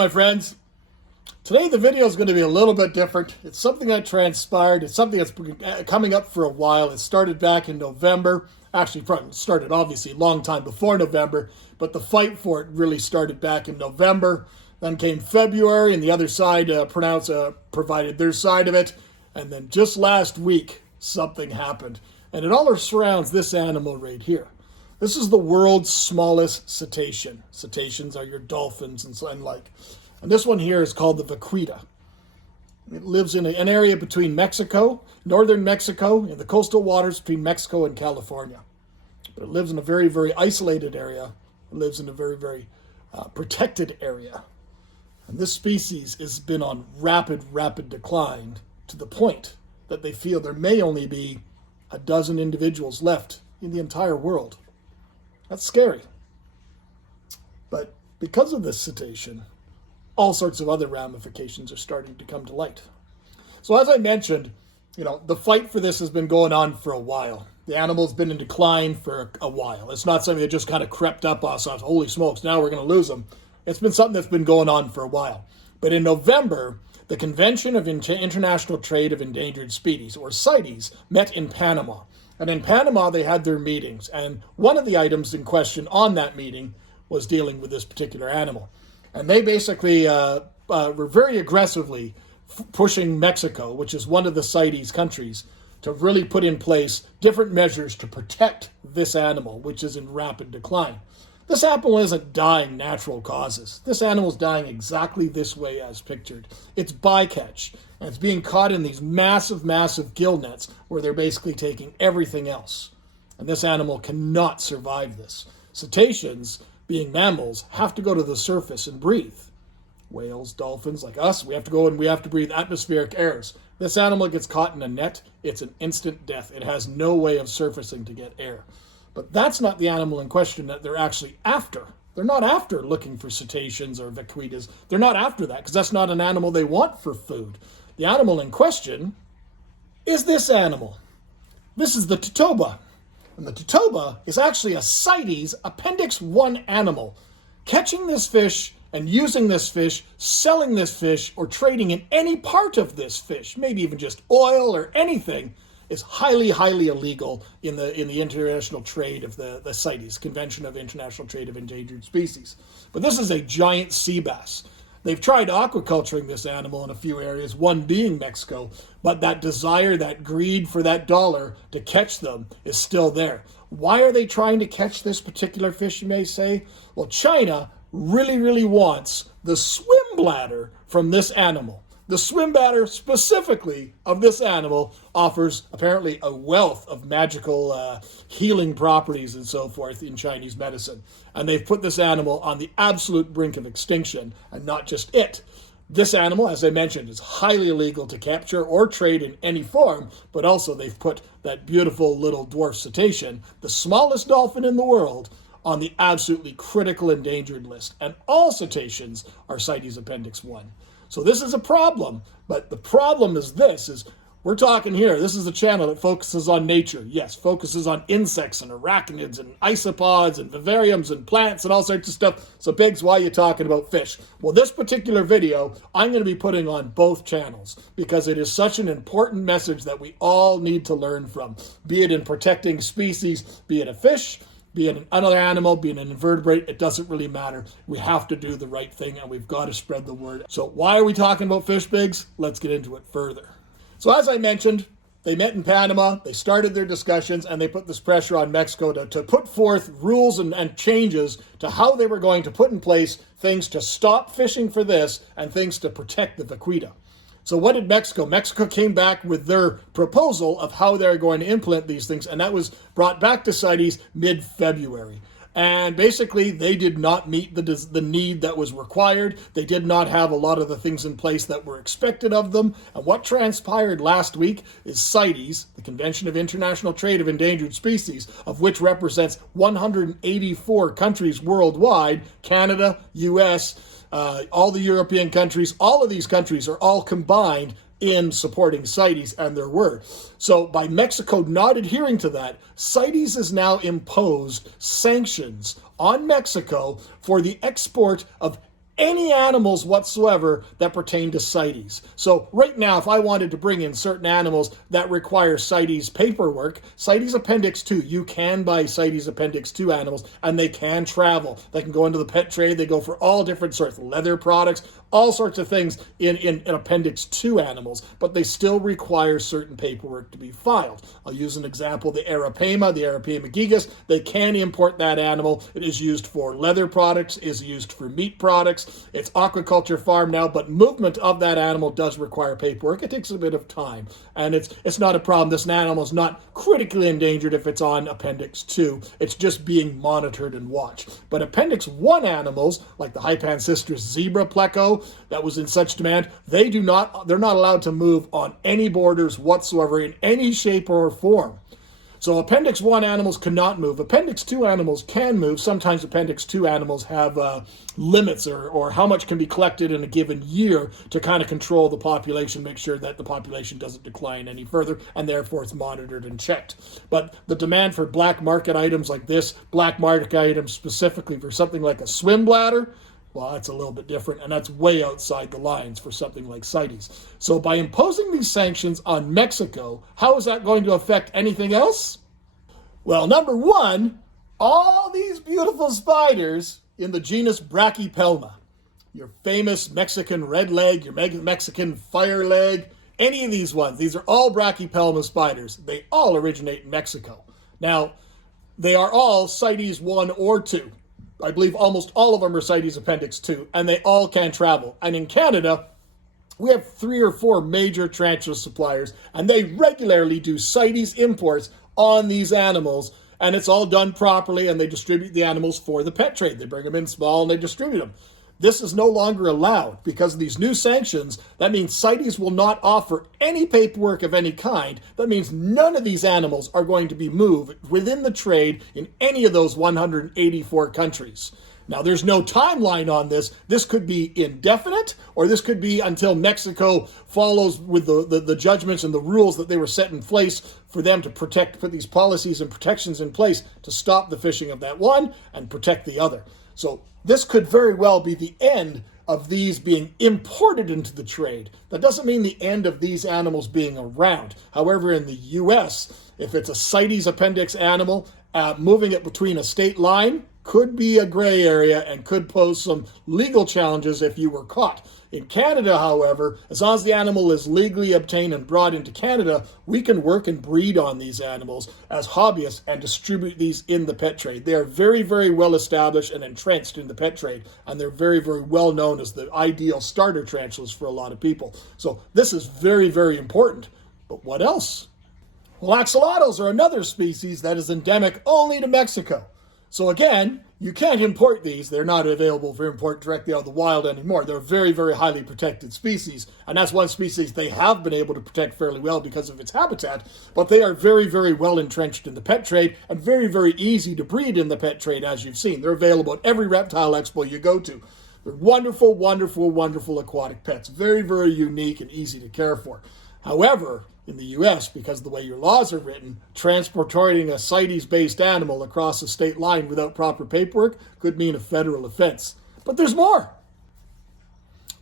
my friends. Today the video is going to be a little bit different. It's something that transpired. It's something that's been coming up for a while. It started back in November. Actually, started obviously a long time before November, but the fight for it really started back in November. Then came February, and the other side provided their side of it. And then just last week, something happened. And it all surrounds this animal right here. This is the world's smallest cetacean. Cetaceans are your dolphins and like. And this one here is called the Vaquita. It lives in an area between Mexico, northern Mexico, in the coastal waters between Mexico and California. But it lives in a very, very isolated area. It lives in a very, very protected area. And this species has been on rapid decline to the point that they feel there may only be a dozen individuals left in the entire world. That's scary. But because of this cetacean, all sorts of other ramifications are starting to come to light. So as I mentioned, the fight for this has been going on for a while. The animal's been in decline for a while. It's not something that just kind of crept up on us. Holy smokes, now we're going to lose them. It's been something that's been going on for a while. But in November, the Convention of International Trade of Endangered Species, or CITES, met in Panama. And in Panama, they had their meetings. And one of the items in question on that meeting was dealing with this particular animal. And they basically were very aggressively pushing Mexico, which is one of the CITES countries, to really put in place different measures to protect this animal, which is in rapid decline. This animal isn't dying natural causes. This animal's dying exactly this way as pictured. It's bycatch, and it's being caught in these massive gill nets where they're basically taking everything else. And this animal cannot survive this. Cetaceans, being mammals, have to go to the surface and breathe. Whales, dolphins, like us, we have to go and we have to breathe atmospheric airs. This animal gets caught in a net, it's an instant death. It has no way of surfacing to get air. But that's not the animal in question that they're actually after. They're not after looking for cetaceans or vaquitas. They're not after that because that's not an animal they want for food. The animal in question is this animal. This is the Tatoaba. And the Tatoaba is actually a CITES Appendix 1 animal. Catching this fish and using this fish, selling this fish, or trading in any part of this fish, maybe even just oil or anything, is highly illegal in the international trade of the CITES, Convention of International Trade of Endangered Species. But this is a giant sea bass. They've tried aquaculturing this animal in a few areas, one being Mexico, but that desire, that greed for that dollar to catch them is still there. Why are they trying to catch this particular fish, you may say? Well, China really wants the swim bladder from this animal. The swim bladder specifically of this animal offers apparently a wealth of magical healing properties and so forth in Chinese medicine. And they've put this animal on the absolute brink of extinction, and not just it. This animal, as I mentioned, is highly illegal to capture or trade in any form, but also they've put that beautiful little dwarf cetacean, the smallest dolphin in the world, on the absolutely critical endangered list. And all cetaceans are CITES Appendix 1. So this is a problem, but the problem is we're talking here, this is a channel that focuses on nature. Yes, focuses on insects and arachnids and isopods and vivariums and plants and all sorts of stuff. So Biggs, why are you talking about fish? Well, this particular video, I'm going to be putting on both channels because it is such an important message that we all need to learn from, be it in protecting species, be it a fish, be it another animal, be it an invertebrate, it doesn't really matter. We have to do the right thing and we've got to spread the word. So why are we talking about fish, Biggs? Let's get into it further. So as I mentioned, they met in Panama, they started their discussions, and they put this pressure on Mexico to put forth rules and changes to how they were going to put in place things to stop fishing for this and things to protect the Vaquita. So what did Mexico? Mexico came back with their proposal of how they're going to implement these things, and that was brought back to CITES mid-February. And basically, they did not meet the need that was required. They did not have a lot of the things in place that were expected of them. And what transpired last week is CITES, the Convention of International Trade of Endangered Species, of which represents 184 countries worldwide, Canada, US, all the European countries, all of these countries are all combined in supporting CITES and their word. So by Mexico not adhering to that, CITES has now imposed sanctions on Mexico for the export of any animals whatsoever that pertain to CITES. So right now, if I wanted to bring in certain animals that require CITES paperwork, CITES Appendix 2, you can buy CITES Appendix 2 animals, and they can travel. They can go into the pet trade. They go for all different sorts of leather products, all sorts of things in Appendix 2 animals, but they still require certain paperwork to be filed. I'll use an example, the Brachypelma gigas. They can import that animal. It is used for leather products, is used for meat products. It's aquaculture farm now, but movement of that animal does require paperwork. It takes a bit of time, and it's not a problem. This animal is not critically endangered if it's on Appendix 2. It's just being monitored and watched. But Appendix 1 animals, like the Hypancistris zebra pleco, that was in such demand, they're not allowed to move on any borders whatsoever in any shape or form. So Appendix 1 animals cannot move. Appendix 2 animals can move. Sometimes Appendix 2 animals have limits or how much can be collected in a given year to kind of control the population, make sure that the population doesn't decline any further, and therefore it's monitored and checked. But the demand for black market items like this, black market items specifically for something like a swim bladder, well, that's a little bit different, and that's way outside the lines for something like CITES. So by imposing these sanctions on Mexico, how is that going to affect anything else? Well, number one, all these beautiful spiders in the genus Brachypelma, your famous Mexican red leg, your Mexican fire leg, any of these ones, these are all Brachypelma spiders. They all originate in Mexico. Now, they are all CITES 1 or 2. I believe almost all of them are CITES Appendix 2, and they all can travel. And in Canada, we have 3 or 4 major tarantula suppliers, and they regularly do CITES imports on these animals, and it's all done properly, and they distribute the animals for the pet trade. They bring them in small, and they distribute them. This is no longer allowed because of these new sanctions. That means CITES will not offer any paperwork of any kind. That means none of these animals are going to be moved within the trade in any of those 184 countries. Now, there's no timeline on this. This could be indefinite, or this could be until Mexico follows with the judgments and the rules that they were set in place for them to put these policies and protections in place to stop the fishing of that one and protect the other. So this could very well be the end of these being imported into the trade. That doesn't mean the end of these animals being around. However, in the U.S., if it's a CITES appendix animal, moving it between a state line could be a gray area and could pose some legal challenges if you were caught. In Canada, however, as long as the animal is legally obtained and brought into Canada, we can work and breed on these animals as hobbyists and distribute these in the pet trade. They are very, very well established and entrenched in the pet trade, and they're very, very well known as the ideal starter tarantulas for a lot of people. So this is very, very important. But what else? Well, axolotls are another species that is endemic only to Mexico. So again, you can't import these. They're not available for import directly out of the wild anymore. They're very, very highly protected species. And that's one species they have been able to protect fairly well because of its habitat. But they are very, very well entrenched in the pet trade and very, very easy to breed in the pet trade, as you've seen. They're available at every reptile expo you go to. They're wonderful, wonderful, wonderful aquatic pets. Very, very unique and easy to care for. However, in the U.S., because of the way your laws are written, transporting a CITES-based animal across a state line without proper paperwork could mean a federal offense. But there's more.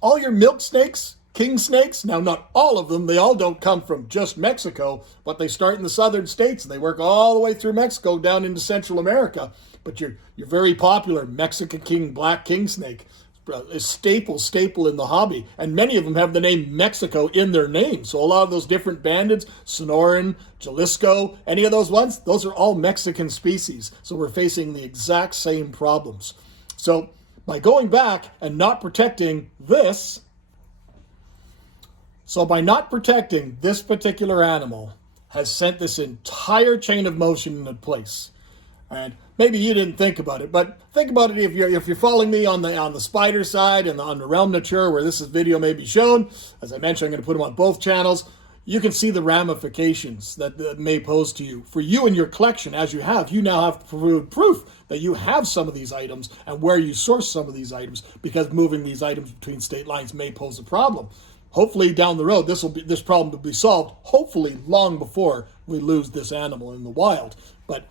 All your milk snakes, king snakes, now not all of them, they all don't come from just Mexico, but they start in the southern states and they work all the way through Mexico down into Central America. But your very popular Mexican king, black king snake, is staple in the hobby, and many of them have the name Mexico in their name. So a lot of those different bandeds, Sonoran, Jalisco, any of those ones, those are all Mexican species. So we're facing the exact same problems. So by going back and not protecting this, by not protecting this particular animal has sent this entire chain of motion into place. And maybe you didn't think about it, but think about it if you're following me on the spider side and on the realm nature where this video may be shown. As I mentioned, I'm going to put them on both channels. You can see the ramifications that may pose to you. For you and your collection, as you now have proof that you have some of these items and where you source some of these items, because moving these items between state lines may pose a problem. Hopefully down the road, this problem will be solved, hopefully long before we lose this animal in the wild. But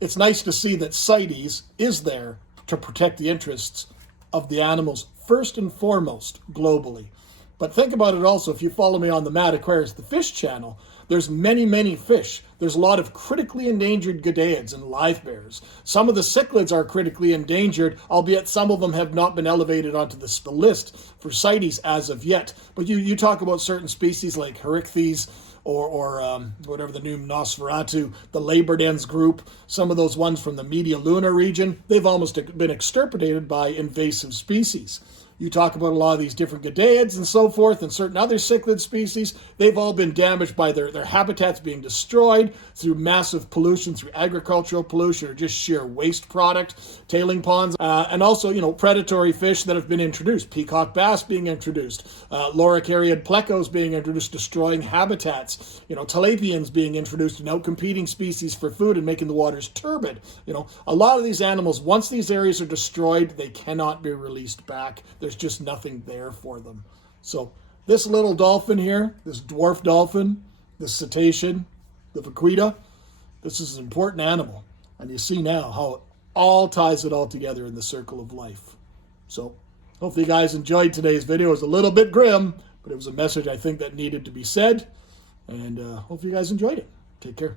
it's nice to see that CITES is there to protect the interests of the animals first and foremost globally. But think about it also, if you follow me on the Mad Aquarius, the fish channel, there's many fish. There's a lot of critically endangered gadaids and live bears. Some of the cichlids are critically endangered, albeit some of them have not been elevated onto the list for CITES as of yet. But you talk about certain species like Herichthes or whatever the new Nosferatu, the Labradens group, some of those ones from the Media Luna region, they've almost been extirpated by invasive species. You talk about a lot of these different gadaids and so forth, and certain other cichlid species, they've all been damaged by their habitats being destroyed through massive pollution, through agricultural pollution, or just sheer waste product, tailing ponds, and also, predatory fish that have been introduced. Peacock bass being introduced, loricariid plecos being introduced, destroying habitats, tilapians being introduced and outcompeting species for food and making the waters turbid. A lot of these animals, once these areas are destroyed, they cannot be released back. There's just nothing there for them. So this little dolphin here, this dwarf dolphin, this cetacean, the Vaquita, this is an important animal. And you see now how it all ties it all together in the circle of life. So hopefully you guys enjoyed today's video. It was a little bit grim, but it was a message I think that needed to be said. And hopefully you guys enjoyed it. Take care.